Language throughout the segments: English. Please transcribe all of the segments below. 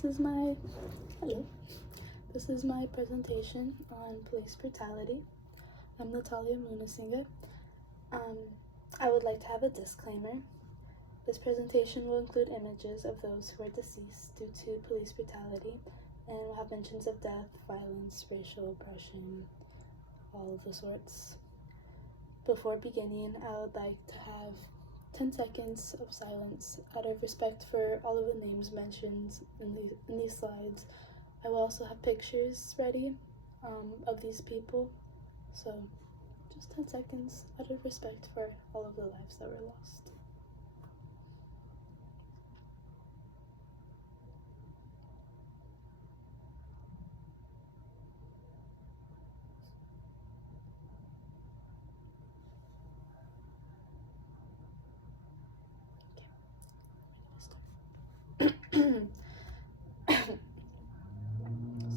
This is my hello. This is my presentation on police brutality. I'm Natalia Munasinger. I would like to have a disclaimer. This presentation will include images of those who are deceased due to police brutality, and will have mentions of death, violence, racial oppression, all of the sorts. Before beginning, I would like to have 10 seconds of silence out of respect for all of the names mentioned in these slides. I will also have pictures ready of these people, so just 10 seconds out of respect for all of the lives that were lost.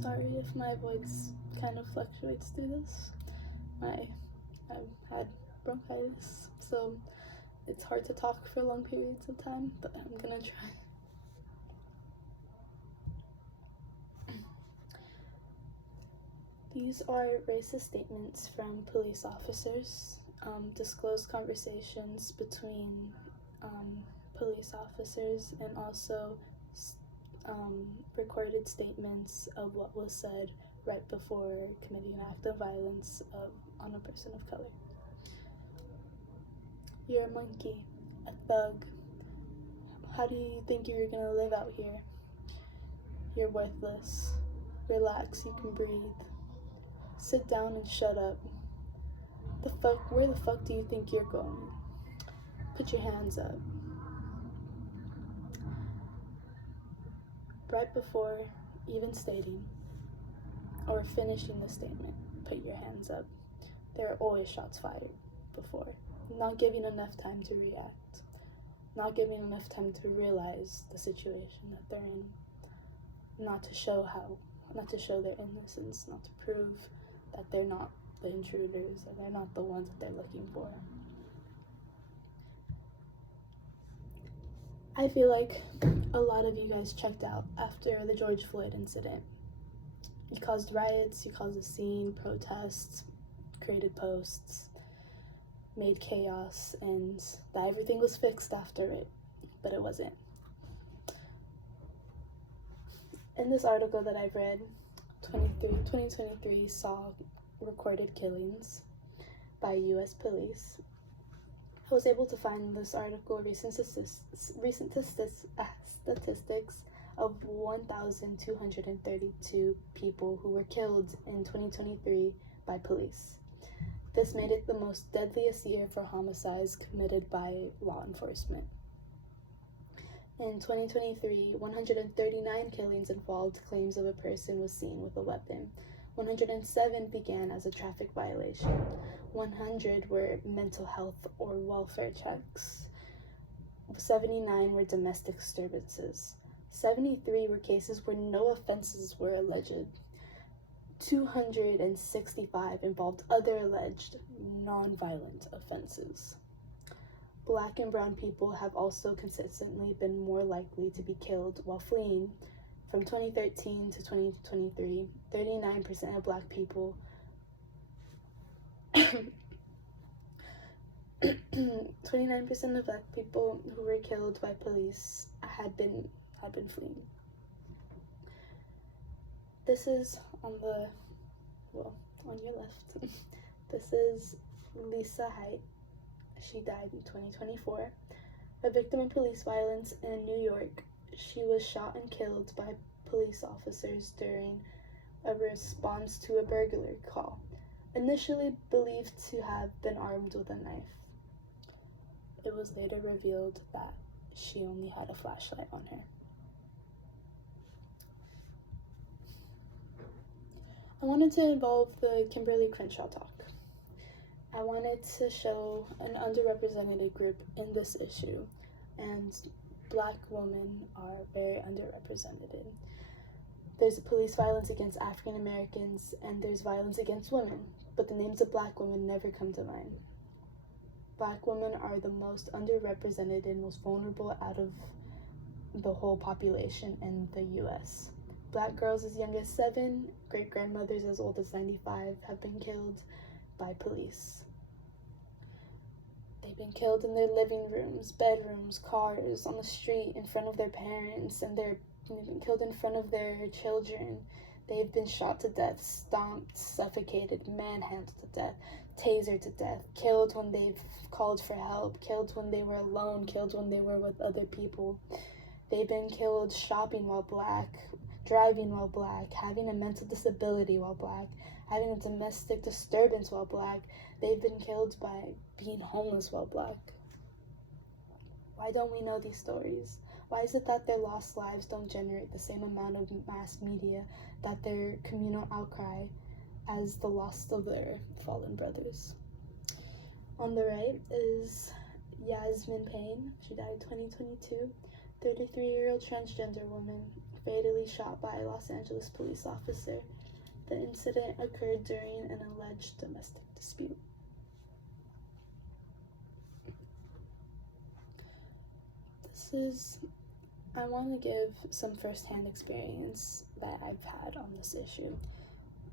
Sorry if my voice kind of fluctuates through this. I've had bronchitis, so it's hard to talk for long periods of time, but I'm gonna try. These are racist statements from police officers, disclosed conversations between police officers, and also recorded statements of what was said right before committing an act of violence on a person of color. You're a monkey, a thug. How do you think you're gonna live out here? You're worthless. Relax, you can breathe. Sit down and shut up. Where the fuck do you think you're going? Put your hands up. Right before even stating or finishing the statement, put your hands up. There are always shots fired before. Not giving enough time to react. Not giving enough time to realize the situation that they're in. Not to show their innocence, not to prove that they're not the intruders, that they're not the ones that they're looking for. I feel like a lot of you guys checked out after the George Floyd incident. You caused riots, you caused a scene, protests, created posts, made chaos, and that everything was fixed after it, but it wasn't. In this article that I've read, 2023 saw recorded killings by U.S. police. I was able to find this article recent statistics of 1,232 people who were killed in 2023 by police. This made it the most deadliest year for homicides committed by law enforcement. In 2023, 139 killings involved claims of a person was seen with a weapon. 107 began as a traffic violation. 100 were mental health or welfare checks. 79 were domestic disturbances. 73 were cases where no offenses were alleged. 265 involved other alleged non-violent offenses. Black and brown people have also consistently been more likely to be killed while fleeing. From 2013 to 2023, 39% of black people 29% of black people who were killed by police had been fleeing. This is on your left. This is Lisa Height. She died in 2024. A victim of police violence in New York. She was shot and killed by police officers during a response to a burglary call, initially believed to have been armed with a knife. It was later revealed that she only had a flashlight on her. I wanted to involve the Kimberly Crenshaw talk. I wanted to show an underrepresented group in this issue, and Black women are very underrepresented. There's police violence against African Americans, and there's violence against women, but the names of Black women never come to mind. Black women are the most underrepresented and most vulnerable out of the whole population in the US. Black girls as young as 7, great-grandmothers as old as 95 have been killed by police. They've been killed in their living rooms, bedrooms, cars, on the street, in front of their parents, and they've been killed in front of their children. They've been shot to death, stomped, suffocated, manhandled to death, tasered to death, killed when they've called for help, killed when they were alone, killed when they were with other people. They've been killed shopping while Black, driving while Black, having a mental disability while Black, having a domestic disturbance while Black. They've been killed by being homeless while Black. Why don't we know these stories? Why is it that their lost lives don't generate the same amount of mass media, that their communal outcry, as the loss of their fallen brothers? On the right is Yasmin Payne. She died in 2022. 33-year-old transgender woman, fatally shot by a Los Angeles police officer. The incident occurred during an alleged domestic dispute. I want to give some firsthand experience that I've had on this issue.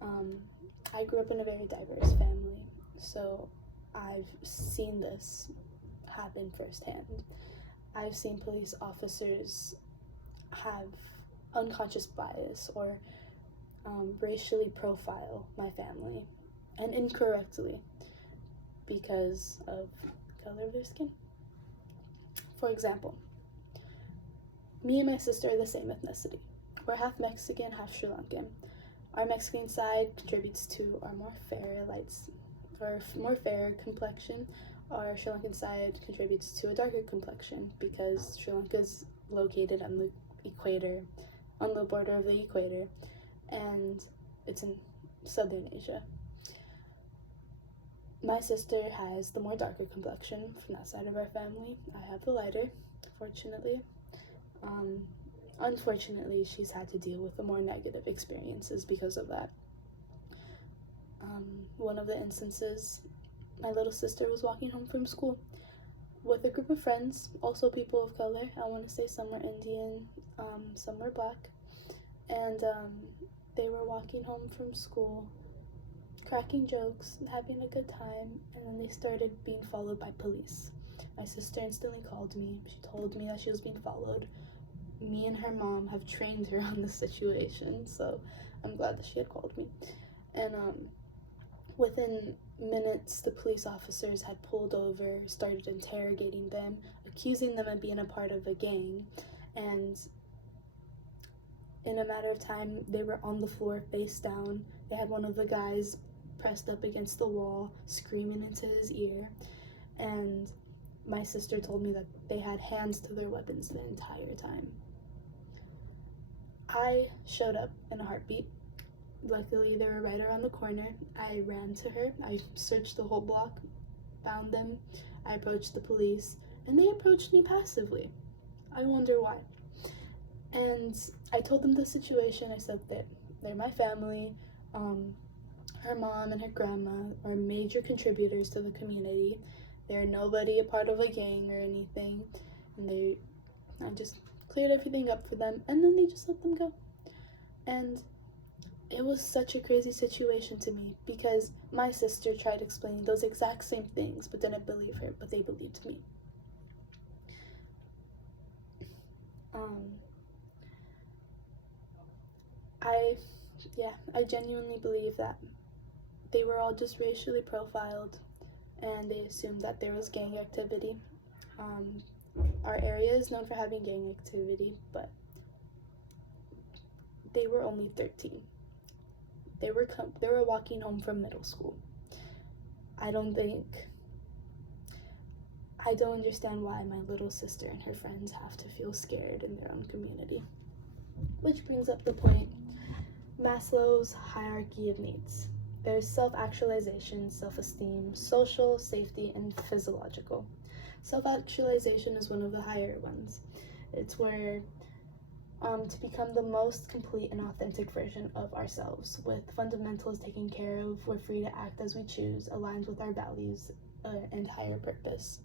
I grew up in a very diverse family, so I've seen this happen firsthand. I've seen police officers have unconscious bias or racially profile my family, and incorrectly, because of the color of their skin. For example, me and my sister are the same ethnicity. We're half Mexican, half Sri Lankan. Our Mexican side contributes to our more fair complexion. Our Sri Lankan side contributes to a darker complexion because Sri Lanka is located on the equator, on the border of the equator, and it's in southern Asia. My sister has the more darker complexion from that side of our family. I have the lighter, fortunately. Unfortunately, she's had to deal with the more negative experiences because of that. One of the instances, my little sister was walking home from school with a group of friends, also people of color. I want to say some were Indian, some were Black, and they were walking home from school, cracking jokes, having a good time, and then they started being followed by police. My sister instantly called me. She told me that she was being followed. Me and her mom have trained her on this situation, so I'm glad that she had called me. And within minutes, the police officers had pulled over, started interrogating them, accusing them of being a part of a gang, and in a matter of time, they were on the floor, face down. They had one of the guys pressed up against the wall, screaming into his ear, and my sister told me that they had hands to their weapons the entire time. I showed up in a heartbeat. Luckily, they were right around the corner. I ran to her. I searched the whole block, found them. I approached the police, and they approached me passively. I wonder why. And I told them the situation. I said that they're my family. Her mom and her grandma are major contributors to the community. They're nobody a part of a gang or anything. And I just cleared everything up for them, and then they just let them go. And it was such a crazy situation to me because my sister tried explaining those exact same things but didn't believe her, but they believed me. I genuinely believe that they were all just racially profiled and they assumed that there was gang activity. Our area is known for having gang activity, but they were only 13. They were walking home from middle school. I don't understand why my little sister and her friends have to feel scared in their own community. Which brings up the point, Maslow's hierarchy of needs. There's self-actualization, self-esteem, social, safety, and physiological. Self-actualization is one of the higher ones. It's where to become the most complete and authentic version of ourselves, with fundamentals taken care of, we're free to act as we choose, aligned with our values and higher purpose.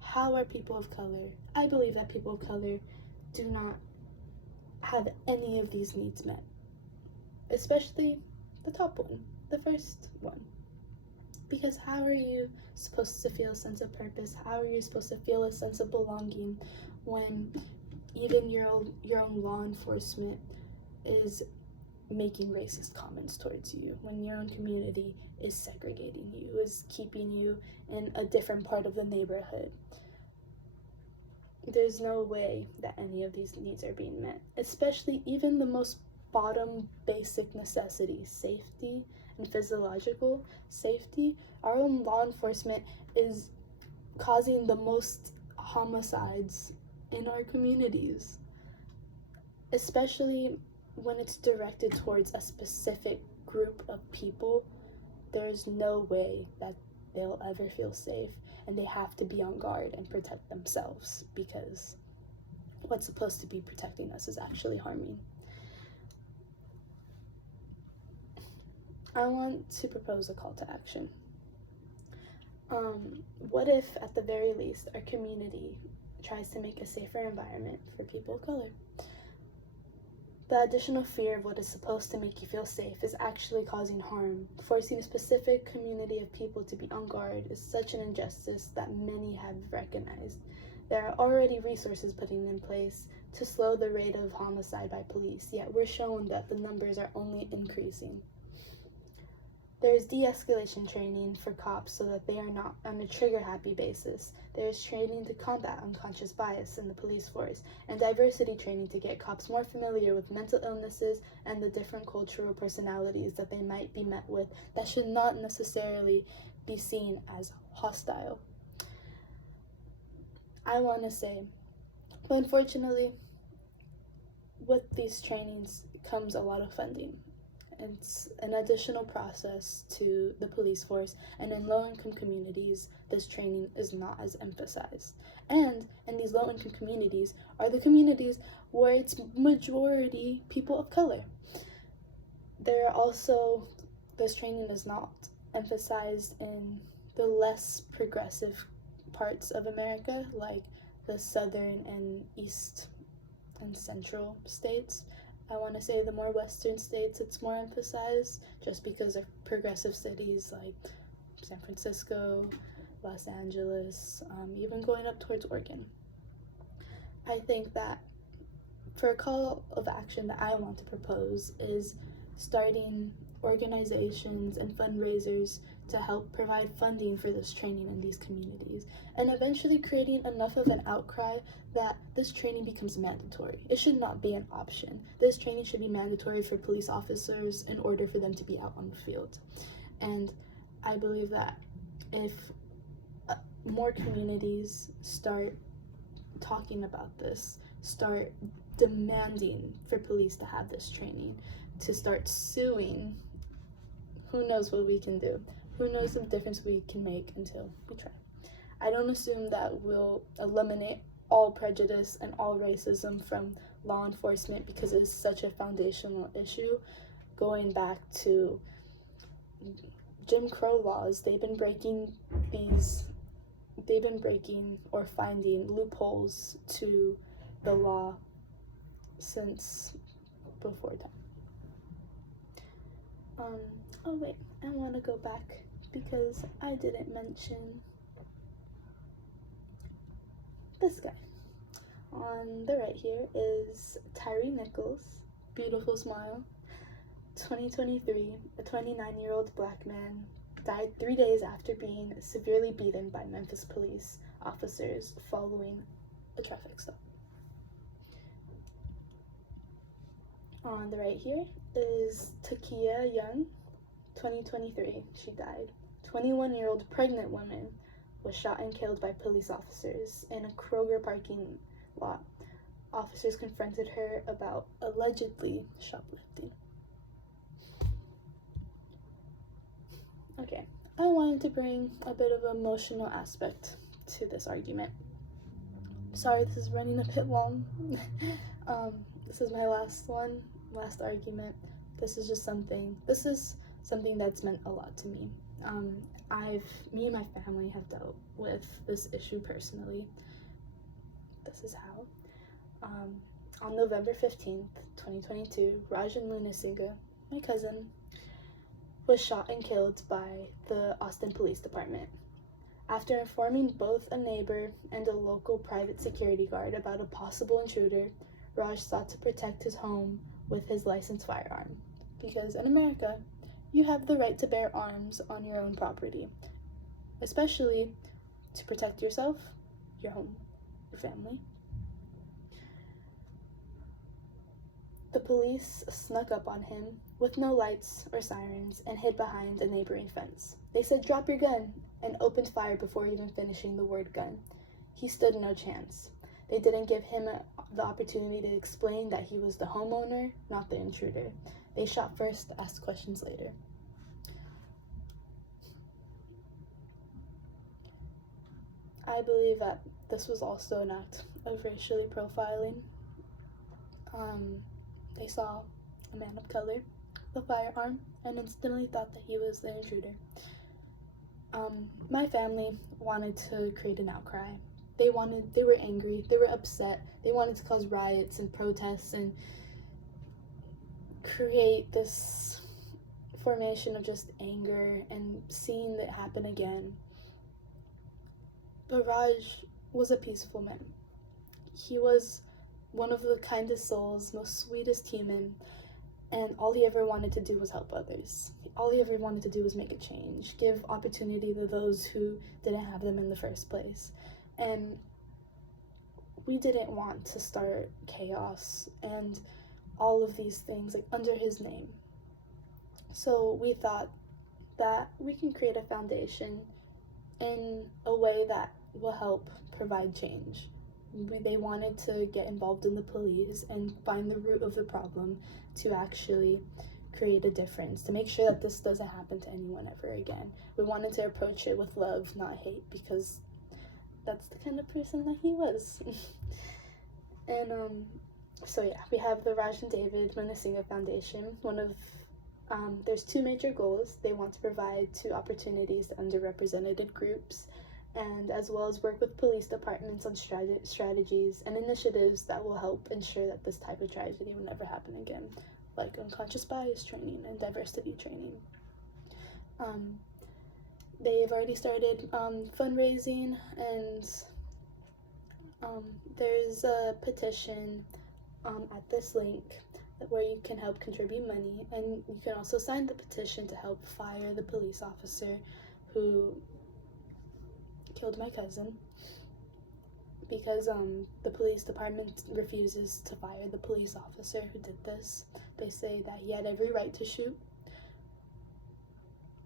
How are people of color? I believe that people of color do not have any of these needs met, especially the top one, the first one. Because how are you supposed to feel a sense of purpose? How are you supposed to feel a sense of belonging when even your own law enforcement is making racist comments towards you, when your own community is segregating you, is keeping you in a different part of the neighborhood? There's no way that any of these needs are being met, especially even the most bottom basic necessities, safety and physiological safety. Our own law enforcement is causing the most homicides in our communities, especially when it's directed towards a specific group of people. There's no way that they'll ever feel safe, and they have to be on guard and protect themselves, because what's supposed to be protecting us is actually harming. I want to propose a call to action. What if, at the very least, our community tries to make a safer environment for people of color? The additional fear of what is supposed to make you feel safe is actually causing harm. Forcing a specific community of people to be on guard is such an injustice that many have recognized. There are already resources put in place to slow the rate of homicide by police, yet we're shown that the numbers are only increasing. There is de-escalation training for cops so that they are not on a trigger-happy basis. There is training to combat unconscious bias in the police force, and diversity training to get cops more familiar with mental illnesses and the different cultural personalities that they might be met with that should not necessarily be seen as hostile. I want to say, but unfortunately, with these trainings comes a lot of funding. It's an additional process to the police force, and in low-income communities, this training is not as emphasized. And in these low-income communities are the communities where it's majority people of color. This training is not emphasized in the less progressive parts of America, like the southern and east and central states. I want to say the more western states it's more emphasized, just because of progressive cities like San Francisco, Los Angeles, even going up towards Oregon. I think that for a call of action that I want to propose is starting organizations and fundraisers to help provide funding for this training in these communities, and eventually creating enough of an outcry that this training becomes mandatory. It should not be an option. This training should be mandatory for police officers in order for them to be out on the field. And I believe that if more communities start talking about this, start demanding for police to have this training, to start suing, who knows what we can do? Who knows the difference we can make until we try. I don't assume that we'll eliminate all prejudice and all racism from law enforcement, because it is such a foundational issue. Going back to Jim Crow laws, they've been breaking or finding loopholes to the law since before time. Oh wait, I want to go back because I didn't mention this guy. On the right here is Tyree Nichols, beautiful smile, 2023, a 29-year-old black man, died 3 days after being severely beaten by Memphis police officers following a traffic stop. On the right here is Takia Young, 2023, she died. 21-year-old pregnant woman was shot and killed by police officers in a Kroger parking lot. Officers confronted her about allegedly shoplifting. Okay, I wanted to bring a bit of an emotional aspect to this argument. Sorry, this is running a bit long. This is my last argument. This is something that's meant a lot to me. Me and my family have dealt with this issue personally. This is how. On November 15th, 2022, Rajan Munasinghe, my cousin, was shot and killed by the Austin Police Department. After informing both a neighbor and a local private security guard about a possible intruder, Raj sought to protect his home with his licensed firearm. Because in America, you have the right to bear arms on your own property, especially to protect yourself, your home, your family. The police snuck up on him with no lights or sirens and hid behind a neighboring fence. They said, "Drop your gun," and opened fire before even finishing the word gun. He stood no chance. They didn't give him the opportunity to explain that he was the homeowner, not the intruder. They shot first, asked questions later. I believe that this was also an act of racially profiling. They saw a man of color with a firearm and instantly thought that he was the intruder. My family wanted to create an outcry. They were angry, they were upset, they wanted to cause riots and protests and create this formation of just anger and seeing it happen again. But Raj was a peaceful man. He was one of the kindest souls, most sweetest human, and all he ever wanted to do was help others. All he ever wanted to do was make a change, give opportunity to those who didn't have them in the first place. And we didn't want to start chaos and all of these things like under his name. So we thought that we can create a foundation in a way that will help provide change. They wanted to get involved in the police and find the root of the problem to actually create a difference, to make sure that this doesn't happen to anyone ever again. We wanted to approach it with love, not hate, because that's the kind of person that he was. And so yeah, we have the Raj and David Munasinghe Foundation. There's two major goals. They want to provide 2 opportunities to underrepresented groups, and as well as work with police departments on strategies and initiatives that will help ensure that this type of tragedy will never happen again, like unconscious bias training and diversity training. They've already started fundraising, and there's a petition at this link where you can help contribute money, and you can also sign the petition to help fire the police officer who killed my cousin, because the police department refuses to fire the police officer who did this. They say that he had every right to shoot,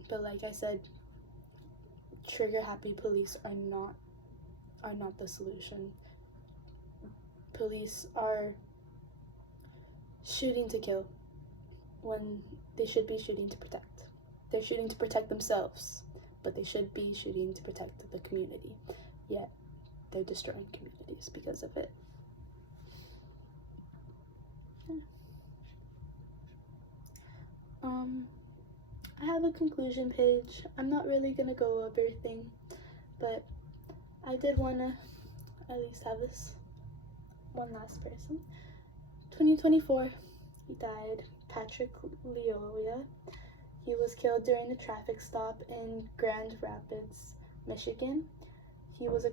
but like I said, trigger happy police are not the solution. Police are shooting to kill when they should be shooting to protect. They're shooting to protect themselves, but they should be shooting to protect the community. Yet they're destroying communities because of it. I have a conclusion page. I'm not really gonna go over everything, but I did wanna at least have this one last person. 2024, he died. Patrick Leolia. He was killed during a traffic stop in Grand Rapids, Michigan. He was a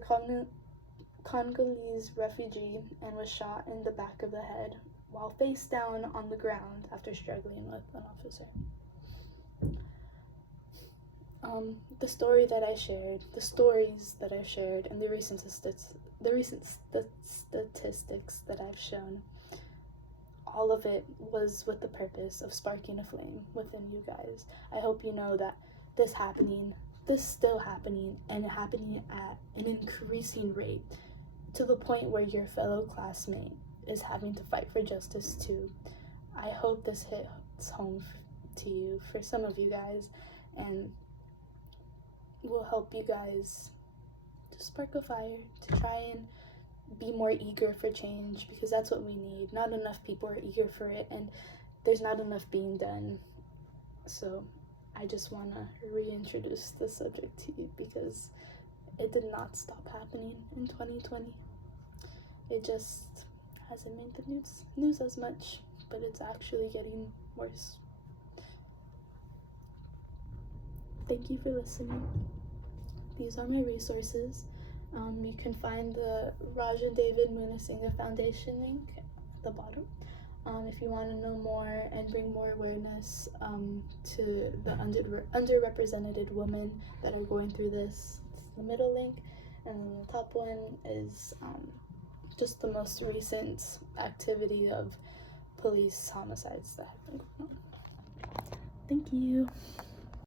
Congolese refugee and was shot in the back of the head while face down on the ground after struggling with an officer. The stories that I've shared, and the recent statistics that I've shown, all of it was with the purpose of sparking a flame within you guys. I hope you know that this still happening, and happening at an increasing rate, to the point where your fellow classmate is having to fight for justice too. I hope this hits home to you, for some of you guys, and will help you guys to spark a fire, to try and be more eager for change, because that's what we need. Not enough people are eager for it, and there's not enough being done. So I just want to reintroduce the subject to you, because it did not stop happening in 2020. It just hasn't made the news as much, but it's actually getting worse. Thank you for listening. These are my resources. You can find the Raj and David Munasinghe Foundation link at the bottom. If you want to know more and bring more awareness to the underrepresented women that are going through this, it's the middle link, and then the top one is just the most recent activity of police homicides that have been going on. Thank you.